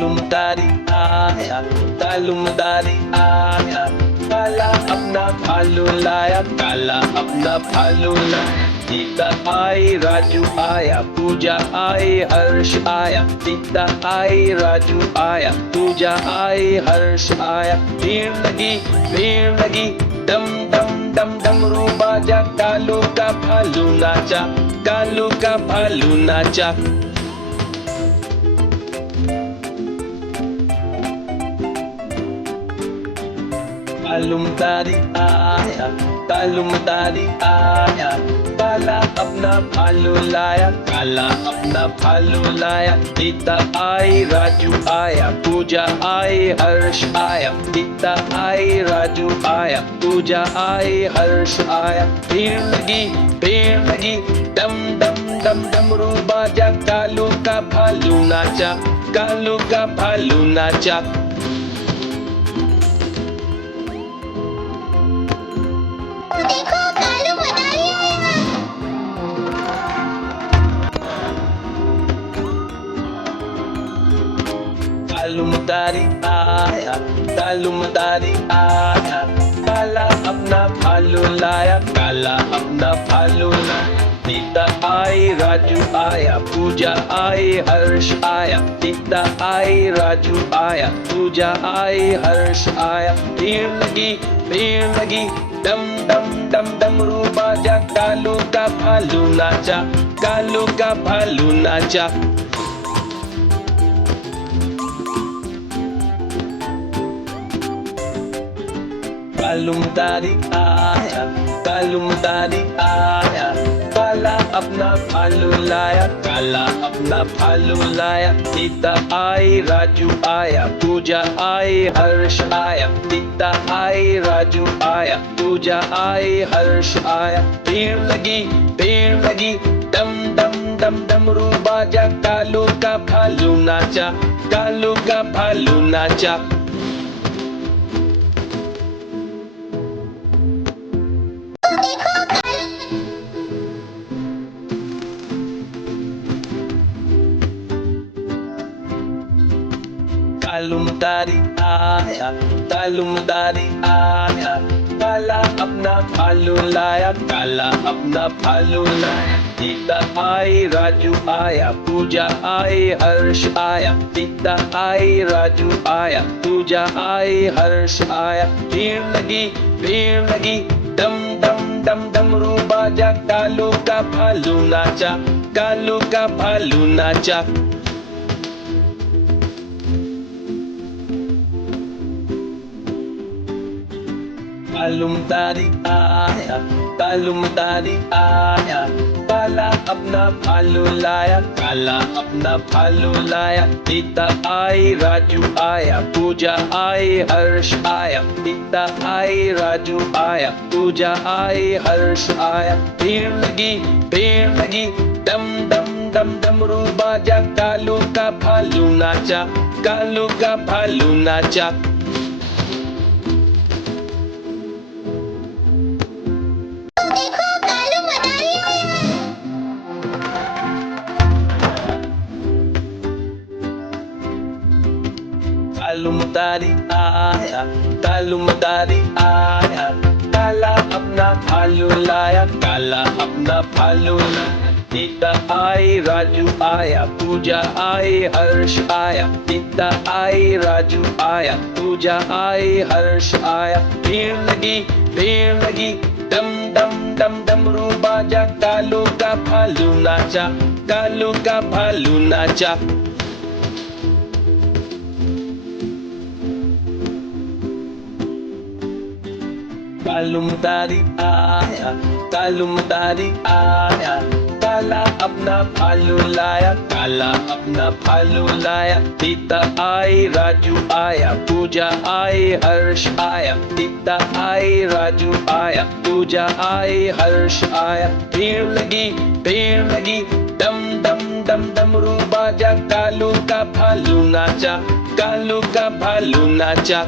तालुमदारी आया, तालुमदारी आया, काला अपना भालू लाया, काला अपना भालू लाया। सीता आई, राजू आया, पूजा आई, हर्ष आया। सीता आई, राजू आया, पूजा आई, हर्ष आया। भीड़ लगी, डम डम डम डमरू बाजा, कालू का भालू नाचा, कालू का भालू नाचा। तालुमदारी आया, तालुमदारी आया, काला अपना भालू लाया, काला अपना भालू लाया। सीता आई, राजू आया, पूजा आई, हर्ष आया। सीता आई, राजू आया, पूजा आई, हर्ष आया। भीड़ लगी, डम डम डम डमरू बाजा, कालू का भालू नाचा, कालू का भालू नाचा। देखो कालू मनाली आया। तालुमदारी आया, तालुमदारी आया, काला अपना भालू लाया, काला अपना भालू लाया। सीता आई, राजू आया, पूजा आई, हर्ष आया। सीता आई, राजू आया, पूजा आई, हर्ष आया। भीड़ लगी, डम डम डम डमरू बाजा, कालू का भालू नाचा, कालू का भालू नाचा। तालुमदारी आया, तालुमदारी आया, काला अपना भालू लाया, काला अपना भालू लाया। सीता आई, राजू आया, पूजा आई, हर्ष आया। सीता आई, राजू आया, पूजा आई, हर्ष आया। भीड़ लगी, डम डम डम डमरू बाजा, कालू का भालू नाचा, कालू का भालू नाचा। देखो तालुमदारी आया, तालुमदारी आया, काला अपना भालू लाया, काला अपना भालू लाया। सीता आई, राजू आया, पूजा आई, हर्ष आया। सीता आई, राजू आया, पूजा आई, हर्ष आया। भीड़ लगी, डम डम डम डमरू बाजा, कालू का भालू नाचा, कालू का भालू नाचा। तालुमदारी आया, तालुमदारी आया, काला अपना भालू लाया, काला अपना भालू लाया। सीता आई, राजू आया, पूजा आई, हर्ष आया। सीता आई, राजू आया, पूजा आई, हर्ष आया। भीड़ लगी, डम डम डम डमरू बाजा, कालू का भालू नाचा, कालू का भालू नाचा। देखो कालू मनाली आया। तालुमदारी आया, तालुमदारी आया, काला अपना भालू लाया, काला अपना भालू लाया। सीता आई, राजू आया, पूजा आई, हर्ष आया। सीता आई, राजू आया, पूजा आई, हर्ष आया। भीड़ लगी, डम डम डम डमरू बाजा, कालू का भालू नाचा, कालू का भालू नाचा। तालुमदारी आया, तालुमदारी आया, काला अपना भालू लाया, काला अपना भालू लाया। सीता आई, राजू आया, पूजा आई, हर्ष आया। सीता आई, राजू आया, पूजा आई, हर्ष आया। भीड़ लगी, डम डम डम डमरू बाजा, कालू का भालू नाचा, कालू का भालू नाचा।